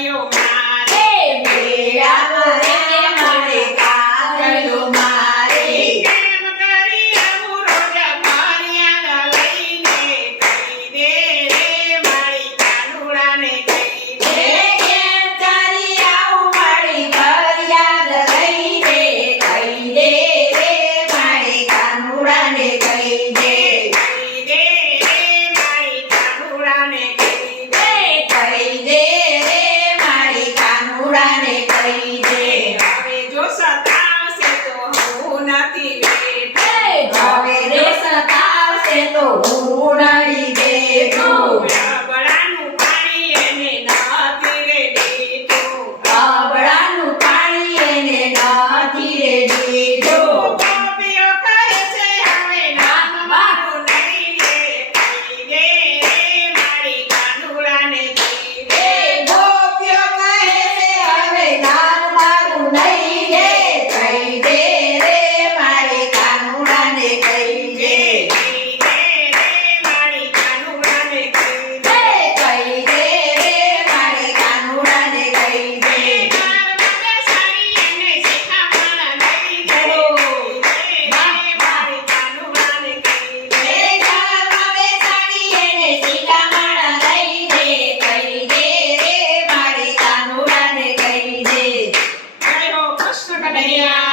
કાગળિયો મારે મેળામાં રે મારે કાગળિયો મારે કેમ કરી આવું રોજ મર્યાદા લઈને કહી દે રે મારી કાનુડાને કહી દે કેમ કરી આવું મારી ફરિયાદ લઈને કહી દે રે મારી કાનુડાને કહી દે કહી દે રે મારી કાનુડાને કહી દે કહી દે રે મારી કાનુડાને કહી દે હવે જો સતાવશે તો હું નથી બેઠો હવે રે સતાવશે તો હું નહીં બેઠો રબડાનું પાણી એને નથી રે દીધું બાબડાનું પાણી એને નથી રે દીધું ગોપીઓ કહે છે હવે નામ મારું નહીં લે કહી દે રે મારી કાનુડાને કહી દે ગોપીઓ કહે છે હવે નામ મારું નહીં રે કહી દે રે મારી કાનુડાને કહી દે કહી દે રે મારી કાનુડાને કહી દે કહી દે રે મારી કાનુડાને કહી દે ઘરમાં બેસાડી એને શિખામણ લઈ દે કહી દે રે મારી કાનુડાને કહી દે કૃષ્ણ કનૈયા